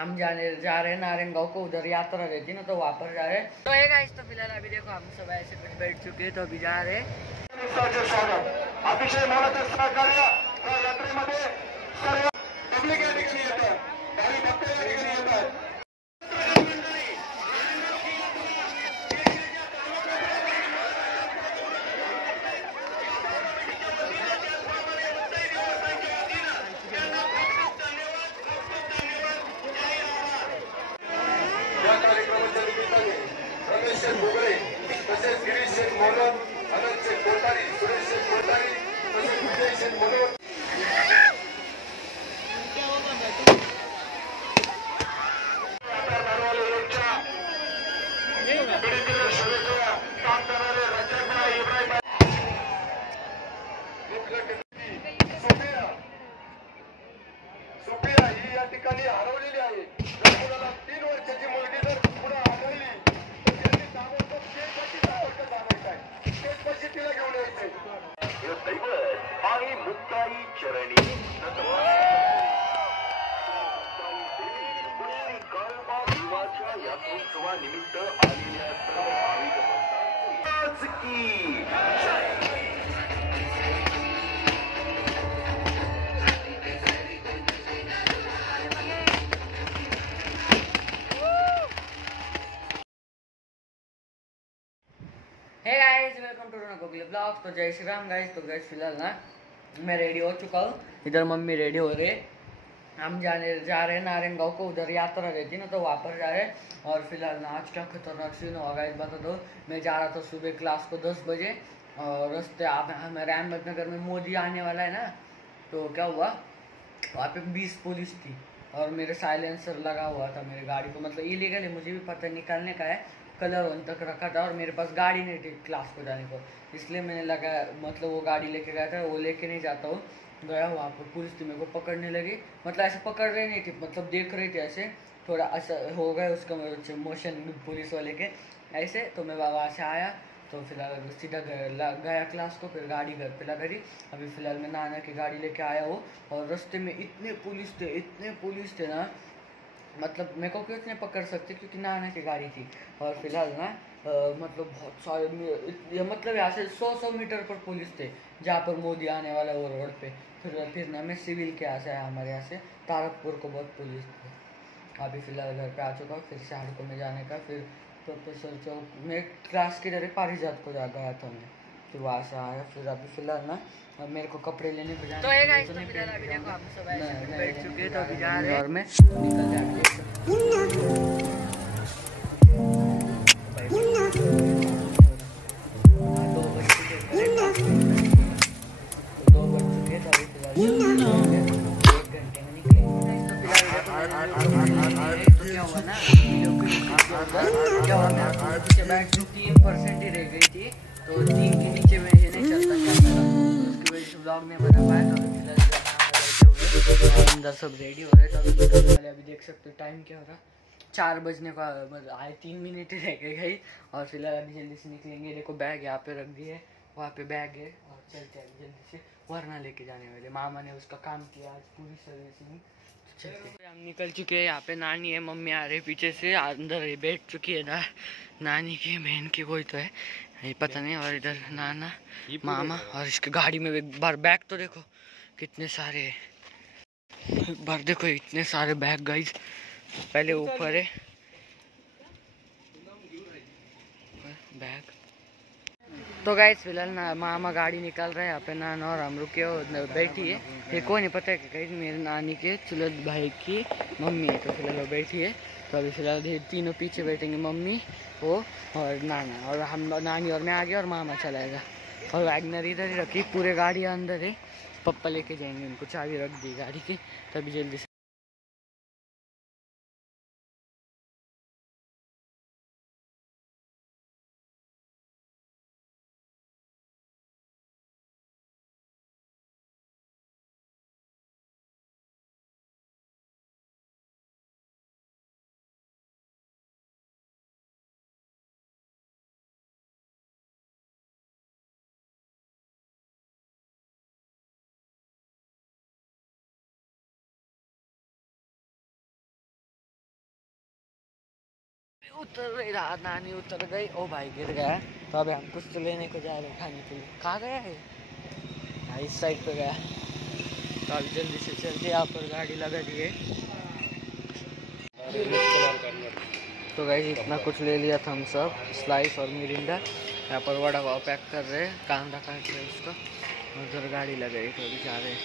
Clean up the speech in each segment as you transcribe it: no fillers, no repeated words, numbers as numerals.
हम जा रहे हैं नारायणगांव को, उधर यात्रा रहती ना तो वहाँ पर जा रहे हैं। तो है गाइस, तो फिलहाल अभी देखो हम सब ऐसे कुछ बैठ चुके हैं, तो अभी जा रहे हैं। अतिशय मोलाचं सहकार्य यात्रेमध्ये सर्व पब्लिक या ठिकाणी येतात, भावी भक्त या ठिकाणी येतात। ठिकाणी हरवलेली आहे। जर कोणाला 3 वर्षाची मुलगी जर पुढे आढळली तर त्यांनी ताबडतोब स्टेजपाशी संपर्क साधायचा आहे, स्टेजपाशी तिला घेऊन यायचंय। हे दैवत आणि मुक्ताई चरणी देवाच्या यात्रोत्सवानिमित्त आलेल्या सर्व भाविक भक्तांची जय। Hey guys, welcome to Gogle blog. तो जय श्री राम गाइस। तो गाइस फिलहाल ना मैं रेडी हो चुका हूँ, इधर मम्मी रेडी हो रही है। हम जा रहे हैं नारायणगांव को, उधर यात्रा रहती ना तो वहाँ पर जा रहे हैं। और फिलहाल ना आज क्या खतरनाक सीन हुआ गाइस बता दो। मैं जा रहा था सुबह क्लास को 10 बजे, और रास्ते हमारे अहमदनगर में मोदी आने वाला है ना, तो क्या हुआ वहाँ पे 20 पुलिस थी और मेरे साइलेंसर लगा हुआ था मेरी गाड़ी को, मतलब इलीगल है, मुझे भी पता निकालने का है। कलर वन तक रखा था और मेरे पास गाड़ी नहीं थी क्लास को जाने को, इसलिए मैंने लगा मतलब वो गाड़ी लेके गया था, वो लेके नहीं जाता हूँ। गया वहाँ पर पुलिस थी, मेरे को पकड़ने लगी, मतलब ऐसे पकड़ रही नहीं थी, मतलब देख रही थी ऐसे, थोड़ा ऐसा हो गया उसका मोशन पुलिस वाले के ऐसे। तो मैं वहाँ से आया तो फिलहाल सीधा गया क्लास को, फिर गाड़ी घर पे लगा दी। अभी फिलहाल मैं नाना की गाड़ी लेके आया हूँ, और रास्ते में इतने पुलिस थे ना, मतलब मेरे को क्यों नहीं पकड़ सकते क्योंकि नाना की गाड़ी थी। और फिलहाल ना मतलब बहुत सारे मतलब यहाँ से 100 मीटर पर पुलिस थे जहाँ पर मोदी आने वाला वो रोड पे। फिर ना मैं सिविल के यहाँ से आया, हमारे यहाँ से तारकपुर को बहुत पुलिस थे। अभी फिलहाल घर पे आ चुका हूँ, फिर से हाड़को में जाने का, फिर प्रोफेसर चौक में क्लास की तरह पारिजात को जा गया था मैं, फिर वहाँ से आया। फिर अभी फिलहाल ना मेरे को कपड़े लेने को जाना, तो है गाइस, तो फिलहाल अभी देखो हम सब ऐसे बैठ चुके हैं, तो अभी जा रहे हैं और मैं निकल जाएंगे। बैटरी 3% ही रह गई थी, तो 3 के नीचे में ये नहीं चलता कैमरा, उसकी वजह से ब्लॉग नहीं बना पाया। तो अंदर सब रेडी हो रहे थे, तो अभी देख सकते हो टाइम क्या हो रहा, 4 बजने का आए 3 मिनट ही रह गई। और फिलहाल अभी जल्दी से निकलेंगे। देखो बैग यहाँ पे रख दिए, वहाँ पे बैग है, और चलते हैं जल्दी से, वरना लेके जाने वाले। मामा ने उसका काम किया आज पूरी सर्विसिंग। चलते हम निकल चुके हैं, यहाँ पे नानी है, मम्मी आ रही पीछे से, अंदर ही बैठ चुकी है ना, नानी की बहन की कोई तो है ये पता नहीं। और इधर नाना मामा, और इसके गाड़ी में एक बार बैग तो देखो कितने सारे है, एक बार देखो इतने सारे बैग गाइस। पहले ऊपर है बैग। तो गाइस फिलहाल ना मामा गाड़ी निकाल रहे हैं, यहाँ पे नाना और हम रुके हो बैठी है। ये कोई नहीं पता है कि मेरे नानी के चुलत भाई की मम्मी है, तो फिलहाल वो बैठी है। तो अभी फिलहाल तीनों पीछे बैठेंगे, मम्मी वो और नाना, और हम नानी और मैं आगे और मामा चलाएगा। और वैगनर इधर ही रखी, पूरे गाड़ी अंदर है, पप्पा लेके जाएंगे, उनको चाबी रख दी गाड़ी की, तभी जल्दी से उतर रही रहा, नानी उतर गई। ओ भाई गिर गया। तो अभी हम कुछ तो लेने को जा रहे हैं खाने के लिए। कहाँ गया है? इस साइड पे गया। तो अभी जल्दी से चलते, यहाँ पर गाड़ी लगा दी है। तो गाइस इतना कुछ ले लिया था हम सब, स्लाइस और मिरिंडा। यहाँ पर वड़ा पाव पैक कर रहे हैं, कांदा काट रहे हैं उसका, और उधर गाड़ी लगाई तो अभी जा रहे हैं।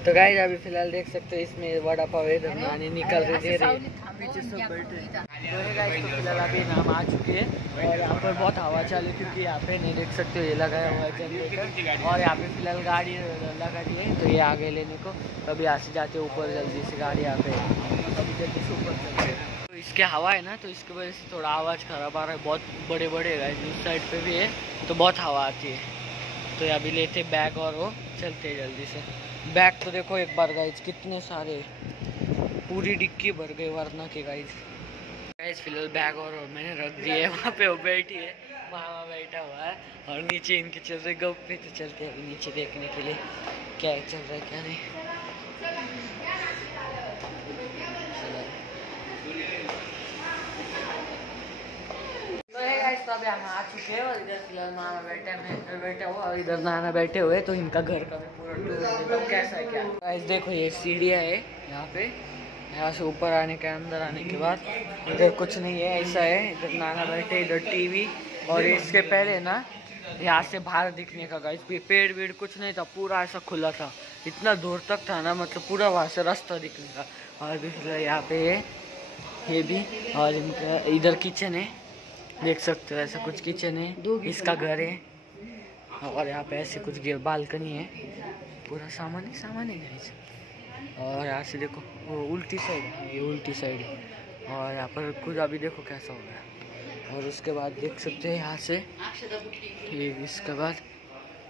तो गाइस अभी फिलहाल देख सकते हो इसमें वड़ा पाव इधर नानी निकल रही दे रही है, पीछे सब बैठे। तो गाइस तो फिलहाल अभी नाम आ चुके हैं और यहाँ पर बहुत हवा चालू, क्योंकि यहाँ पे नहीं देख सकते हो ये लगाया हुआ है जनरेटर, और यहाँ पे फिलहाल गाड़ी लगा दी है। तो ये आगे लेने को, तभी यहाँ से जाते ऊपर जल्दी से गाड़ी यहाँ पे, अभी जल्दी से ऊपर चलते। तो इसके हवा है ना, तो इसकी वजह से थोड़ा आवाज़ खराब आ रहा है। बहुत बड़े बड़े गाइस उस साइड पे भी है, तो बहुत हवा आती है। तो अभी लेते बैग और वो चलते जल्दी से। बैग तो देखो एक बार गाइस कितने सारे, पूरी डिक्की भर गई वरना के गाइस फिलहाल बैग और मैंने रख दिए है। वहाँ पे वो बैठी है, मामा बैठा हुआ है, और नीचे इनके चल रहे गप पे। तो चलते हैं अभी नीचे देखने के लिए क्या चल रहा है क्या नहीं। तो अभी हम आ चुके हैं, और इधर फिलहाल मामा बैठा हुआ, और इधर नाना बैठे हुए। तो इनका घर का मैं पूरा टूर देता हूँ कैसा है क्या। गाइस देखो ये सीढ़ियाँ है यहाँ पे, यहाँ से ऊपर आने के, अंदर आने के बाद इधर कुछ नहीं है, ऐसा है। इधर नाना बैठे, इधर टीवी, और इसके पहले ना यहाँ से बाहर दिखने का गाइस पेड़ वेड़ कुछ नहीं था, पूरा ऐसा खुला था, इतना दूर तक था ना, मतलब पूरा वहाँ से रास्ता दिखने का। और भी फिलहाल यहाँ पे ये भी, और इनका इधर किचन है, देख सकते हो ऐसा कुछ किचन है, इसका घर है। और यहाँ पे ऐसे कुछ बालकनी है, पूरा सामान है गाइस। और यहाँ से देखो वो उल्टी साइड है, ये उल्टी साइड है। और यहाँ पर कुछ अभी देखो कैसा हो गया। और उसके बाद देख सकते हैं यहाँ से ये, इसके बाद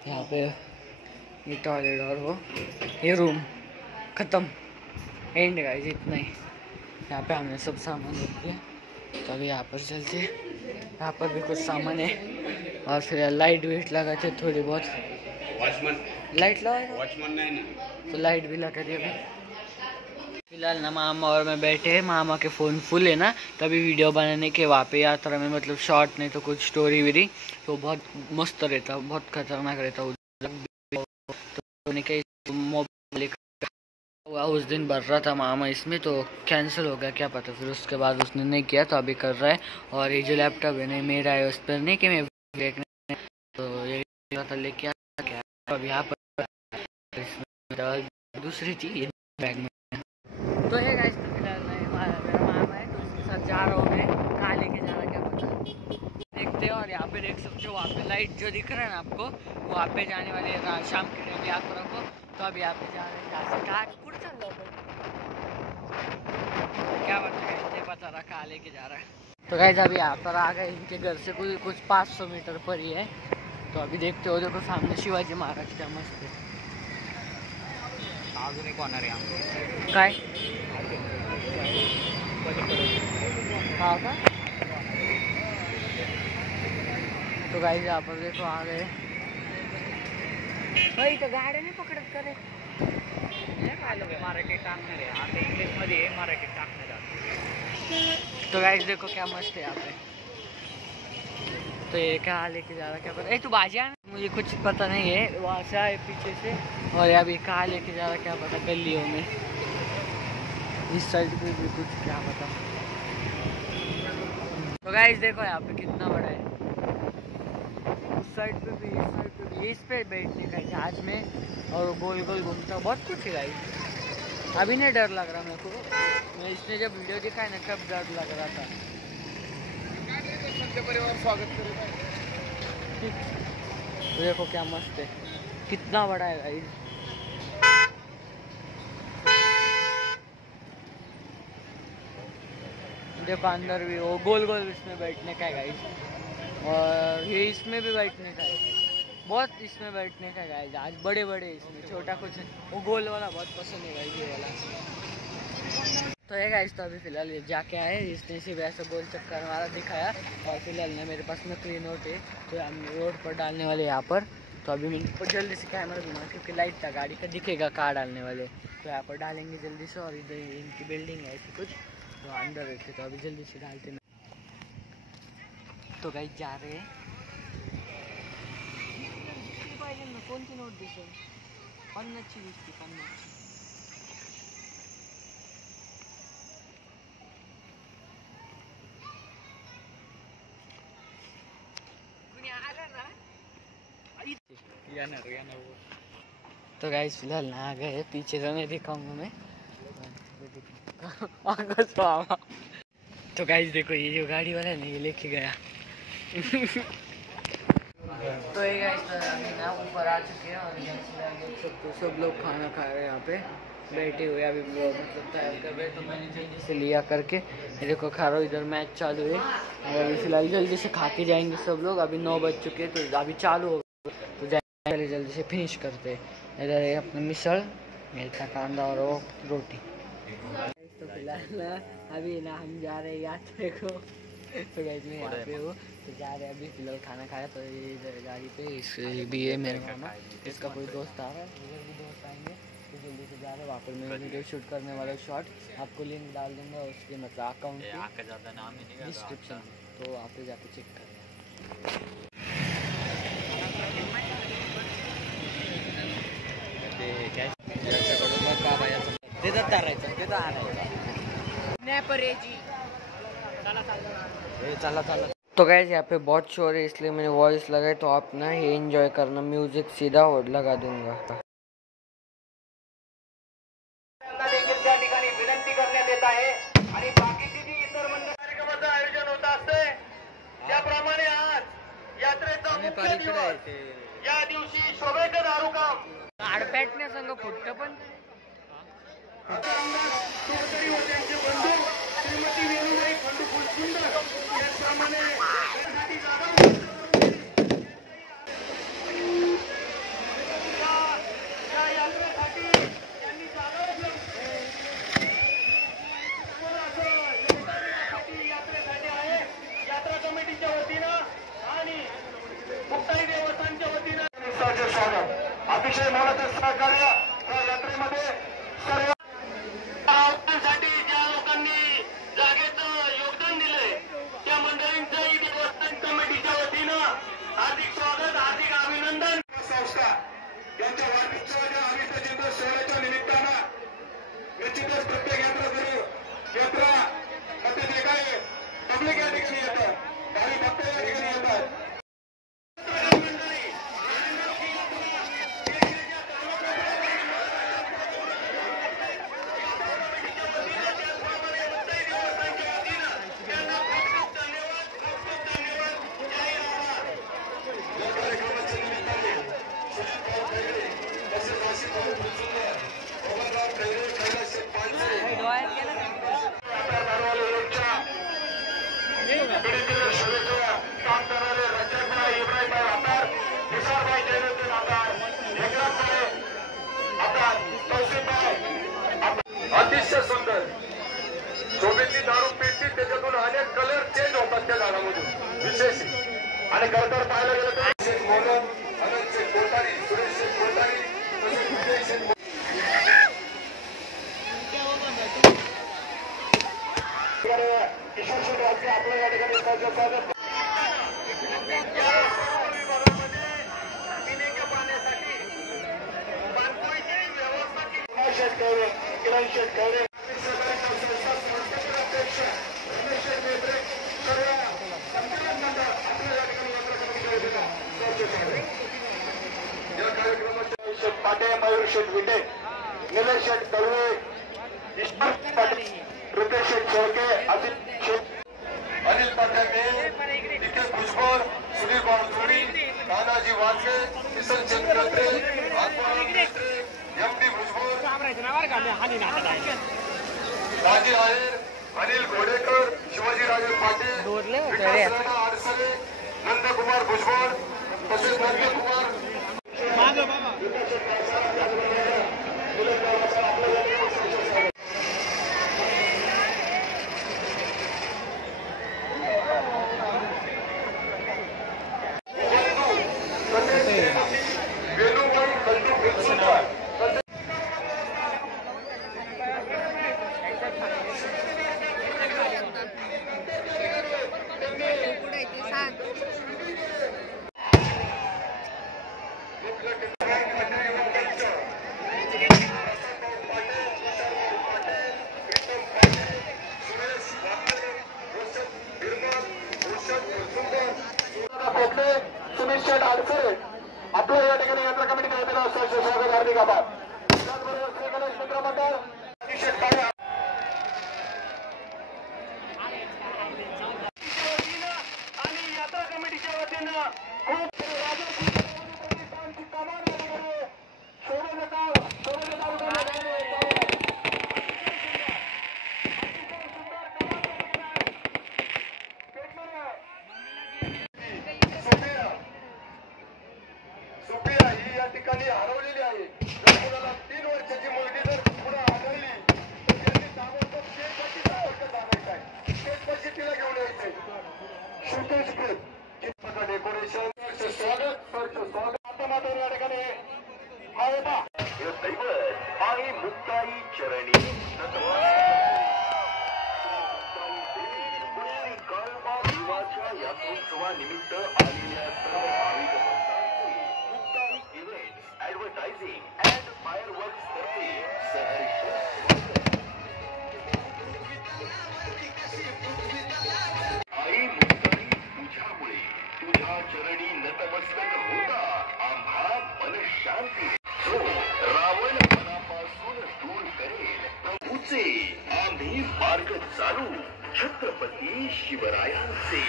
यहाँ पे ये टॉयलेट, और वो ये रूम ख़त्म, एंड गाइस इतना ही। यहाँ पे हमने सब सामान रख दिया। तो अभी यहाँ पर चलते, यहाँ पर भी कुछ सामान है। और फिर लाइट वेट लगाते थोड़ी बहुत, लाइट लगा, वॉचमैन नहीं, तो लाइट भी लगा दी अभी। फिलहाल ना मामा और मैं बैठे हैं, मामा के फ़ोन फुल है ना, तभी वीडियो बनाने के वहाँ पे यात्रा में, मतलब शॉर्ट नहीं तो कुछ स्टोरी वीडी, तो बहुत मस्त रहता, बहुत खतरनाक रहता। तो मोबाइल उस दिन भर रहा था मामा इसमें, तो कैंसिल हो गया क्या पता, फिर उसके बाद उसने नहीं किया, तो अभी कर रहा है। और ये जो लैपटॉप है नहीं मेरा है, उस पर नहीं कि मैं देखने, तो ये लेके आ क्या अब यहाँ पर दूसरी थी ये बैग में। तो है गाइस तो फिलहाल मेरा मामा है, तो उसके साथ जा रहा हूँ मैं, कहाँ लेके जा रहा क्या पता, देखते हैं। और यहाँ पे देख सकते हो वहाँ पे लाइट जो दिख रहा है ना आपको, वहाँ पे जाने वाले शाम के टाइम यात्रा को। तो अभी यहाँ पे जा रहे हैं, यहाँ से कहाँ चल रहा क्या नहीं पता रहा कहाँ लेके जा रहा है। तो गाइस अभी यहाँ पर आ गए, इनके घर से कुछ 500 मीटर पर ही है। तो अभी देखते हो, देखो सामने शिवाजी महाराज क्या मस्त है। काय हाँ का। तो गाइस यहाँ पर देखो आ गए भाई, तो गाड़ी नाही पकडत करे मराठी टाकणार आहे, आता इंग्लिश मध्ये मराठी टाकणार। तो गाइस देखो क्या मस्त है यहाँ पे। तो ये क्या लेके जा रहा क्या पता, तू बाजिया मुझे कुछ पता नहीं है, वहाँ से आए पीछे से। और अभी कहाँ लेके जा रहा क्या पता, गलियों में इस साइड पे भी कुछ क्या पता। तो गाइस देखो यहाँ पे कितना बड़ा है, उस साइड पे भी, इस साइड पे भी, इस पे बैठने का जहाज में, और गोल गोल घूमता, बहुत कुछ है गाइस। अभी नहीं डर लग रहा मेरे को, मैं इसने जब वीडियो दिखा है ना कब डर लग रहा था। परिवार स्वागत करेगा। तो देखो क्या मस्त है, कितना बड़ा है गाइस। देखो अंदर भी वो गोल गोल इसमें बैठने का है गाइस, और ये इसमें भी बैठने का है, बहुत इसमें बैठने का है गाइस। आज बड़े बड़े इसमें, छोटा कुछ नहीं, वो गोल वाला बहुत पसंद है गाइस, ये वाला। तो है गाइस, तो अभी फिलहाल ये जाके आए, इसने सिर्फ ऐसा गोल चक्कर मारा दिखाया। और फिलहाल ना मेरे पास नकली नोट है, तो हम रोड पर डालने वाले यहाँ पर। तो अभी मैं जल्दी से कैमरा घुमा, क्योंकि लाइट था गाड़ी का, दिखेगा कहाँ डालने वाले। तो यहाँ पर डालेंगे जल्दी से, और इधर इनकी बिल्डिंग है ऐसी कुछ, तो अंदर रहते, तो अभी जल्दी से डालते हैं। तो काही जा रे पाहिजे ना, कोणती नोट दिसेल? 50ची दिसते, 50ची. तो गाइस फिलहाल ना आ गए, पीछे से मैं दिखाऊंगा मैं. तो गाइस देखो ये जो गाड़ी वाला है ना, ये लेके गया. तो ये गाइस अभी ना ऊपर आ चुके हैं और सब लोग खाना खा रहे हैं यहाँ पे बैठे हुए. अभी मतलब तैयार कर रहे, तो मैंने जल्दी से लिया करके मेरे को खा रहा हूँ. इधर मैच चालू है और अभी फिलहाल जल्दी से खा के जाएंगे सब लोग. अभी 9 बज चुके हैं, तो अभी चालू होगा तो जाएंगे जल्दी से फिनिश करते. इधर है अपना मिसल, मिर्चा कांदा और वो रोटी. तो फिलहाल ना अभी ना हम जा रहे हैं यात्रा को. तो गाइस मैं यहाँ पे हूँ, तो जा रहे हैं अभी फिलहाल. खाना खाया तो इधर गाड़ी पे इस भी है मेरे मामा, इसका कोई दोस्त आ रहा है, इधर भी दोस्त आएंगे. तो जल्दी से जा रहे हैं वहाँ पर. मैं वीडियो शूट करने वाला शॉट आपको लिंक डाल दूंगा उसके मतलब अकाउंट के ज़्यादा नाम ही डिस्क्रिप्शन, तो आप पे जाके चेक करें. तो गाइस यहाँ पे बहुत शोर है, इसलिए मैंने वॉइस लगाई. तो आप ना ये एंजॉय करना, म्यूजिक सीधा और लगा दूंगा. विनंती करण्यात येत आहे आणि बाकीची जी इतर मंडळ कार्यक्रमाचं आयोजन होत असते त्याप्रमाणे आज यात्रेचा मुख्य दिवस. या दिवशी शोभेचं दारूकाम आडपॅटने संग फुटतं पण तोडकरी व त्यांचे बंधू श्रीमती वेणुबाई खंडू फुलसुंदर याप्रमाणे या यात्रेसाठी त्यांनी जागा यात्रेसाठी आहे. यात्रा कमिटीच्या वतीनं आणि मुक्ताई देवस्थानच्या वतीनं स्वागत. अतिशय मोलाचं सहकार्य या यात्रेमध्ये सर्व साठी ज्या लोकांनी जागेचं योगदान दिलंय त्या मंडळींचंही देवस्थान कमिटीच्या वतीनं हार्दिक स्वागत, हार्दिक अभिनंदन. संस्था यांच्या वाढदिवसाच्या अभिष्ट सोहळ्याच्या निमित्तानं निश्चितच प्रत्येक यात्रा मध्ये जे काही पब्लिक या ठिकाणी येतात, काही भक्त या ठिकाणी येतात. अतिशय सुंदर शोभेची दारू पेटती, त्याच्यातून अनेक कलर चेंज होतात त्या झाडामधून. विशेष आणि खरतर पाहायला गेलं तर मोहन, अनंत शेठ कोठारी, सुरेश शेठ कोठारी, तसेच विजय शेठ किशोर शेठ यांचे आपल्या या ठिकाणी स्वागत. किरण शेठ गौरे पाटे, मयूर शेठ विटे, निलेश शेठ दळवे, रुपेश शेठ शेळके, अजित शेठ, अनिल पाठक, निखिल भुजबळ, सुधीर बावधोडी, नानाजी वाघे, किसन चंद्र एम डी भुजबळ, राजी आहेर, अनिल घोडेकर, शिवाजीराजे पाटील, विकास राणा आडसरे, नंदकुमार भुजबळ, तसेच नंदकुमार सांग शेठ आडसरे आपलं या ठिकाणी यात्रा कमिटीच्या वतीनं सहर्ष स्वागत हार्दिक आभार. त्याचबरोबर श्री गणेश मित्र मंडळ शेठ काळे आणि यात्रा कमिटीच्या वतीनं खूप प्रतिष्ठानची कमान या ठिकाणी सोफिया ही या ठिकाणी हरवलेली आहे. जर कुणाला 3 वर्षाची मुलगी जर पुढे आढळली तर त्यांनी ताबडतोब शेतपाशी संपर्क साधायचा आहे. शेतपाशी तिला घेऊन यायचंय. शूटिंग स्क्रिप्ट डेकोरेशन स्वागत आता मात्र या ठिकाणी हा होता दैवत आई मुक्ताई चरणी यात्रोत्सवानिमित्त आलेल्या सर्व भाविक भक्तांचे Muktai events advertising and fireworks तर्फे सहर्ष आई मुक्ताई तुझ्यामुळे तुझ्या चरणी नतमस्तक होता आम्हा मनशांती जो रावण मनापासून दूर करेल प्रभूचे आम्ही मार्ग चालू छत्रपती शिवरायांचे.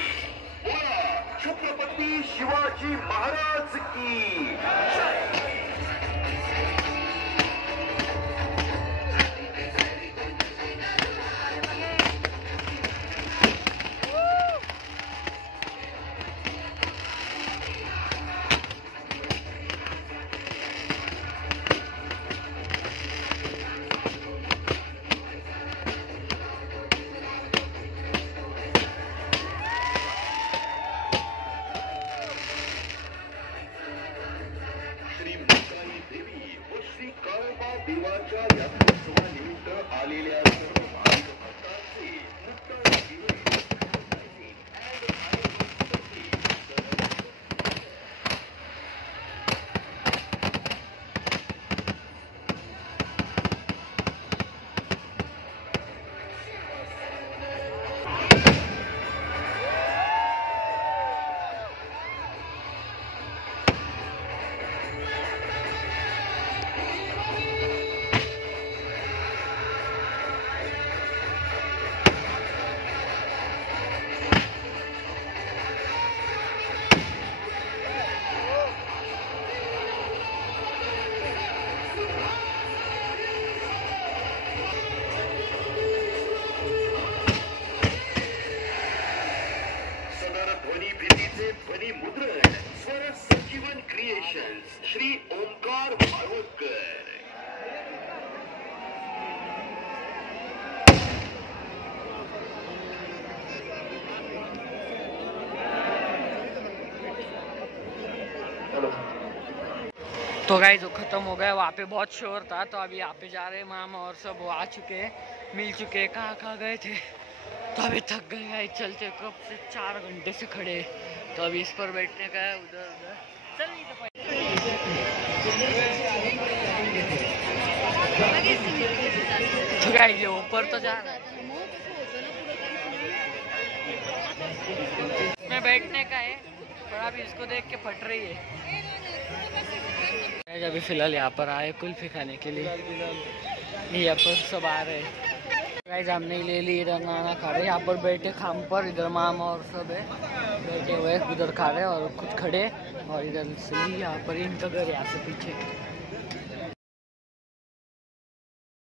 बोला छत्रपती शिवाजी महाराज की जय. देवाच्या यात्रोत्सवानिमित्त आलेल्या सर्व भाविक भक्तांचे मुक्ताई ध्वनी मुद्रण स्वर सजीवन क्रिएशन्स श्री ओंकार माळवकर. तो गाइस जो खत्म हो गया वहाँ पे बहुत शोर था, तो अभी यहाँ पे जा रहे हैं मामा और सब वो आ चुके हैं, मिल चुके हैं. कहाँ गए थे तो अभी थक गए हैं, चलते कब से 4 घंटे से खड़े. तो अभी इस पर बैठने का है, उधर उधर तो गाइस ये ऊपर तो जा रहा है में बैठने का है, पर अभी इसको देख के फट रही है. अभी फिलहाल यहाँ पर आए कुल्फी खाने के लिए, यहाँ पर सब आ रहे हैं. गाइस हमने ले ली, इधर नाना खा रहे, यहाँ पर बैठे खाम पर, इधर मामा और सब है बैठे हुए, उधर खा रहे और कुछ खड़े, और इधर से यहाँ पर इनका घर यहाँ से पीछे.